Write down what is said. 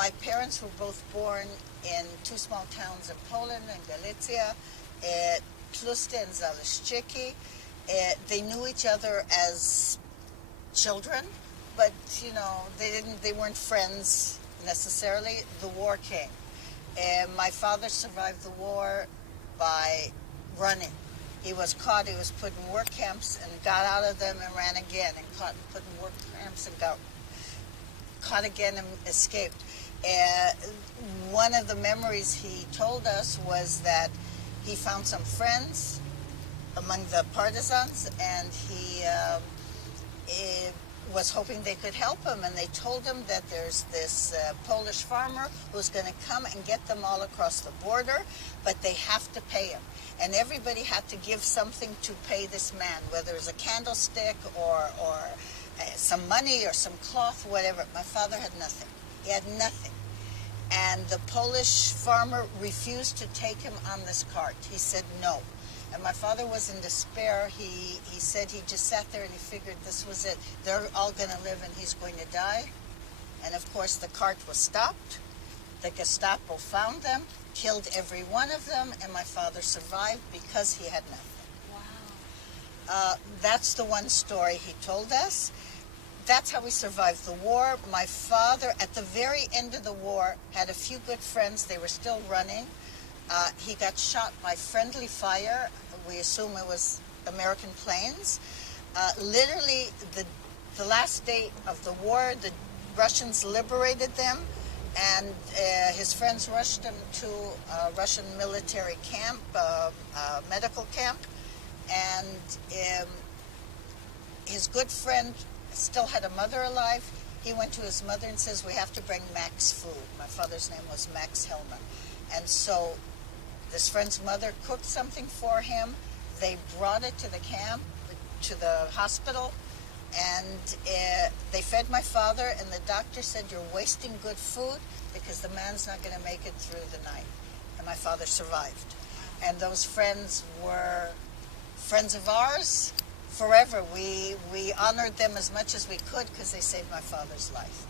My parents were both born in two small towns in Poland, in Galicia, Tluste and Zaleszczyki. They knew each other as children, but they weren't friends necessarily. The war came. My father survived the war by running. He was caught, he was put in work camps and got out of them and ran again, and put in work camps and got caught again and escaped. One of the memories he told us was that he found some friends among the partisans, and he was hoping they could help him, and they told him that there's this Polish farmer who's going to come and get them all across the border, but they have to pay him. And everybody had to give something to pay this man, whether it was a candlestick or some money or some cloth, whatever. My father had nothing. He had nothing. And the Polish farmer refused to take him on this cart. He said no. And my father was in despair. He said he just sat there and he figured this was it. They're all going to live and he's going to die. And of course the cart was stopped. The Gestapo found them, killed every one of them, and my father survived because he had nothing. Wow. That's the one story he told us. That's how we survived the war. My father, at the very end of the war, had a few good friends. They were still running. He got shot by friendly fire. We assume it was American planes. Literally, the last day of the war, the Russians liberated them, and his friends rushed him to a Russian military camp, medical camp, and his good friend still had a mother alive. He went to his mother and says, "We have to bring Max food." My father's name was Max Hellman. And so this friend's mother cooked something for him. They brought it to the camp, to the hospital, and they fed my father, and the doctor said, "You're wasting good food because the man's not going to make it through the night." And my father survived. And those friends were friends of ours forever. We honored them as much as we could because they saved my father's life.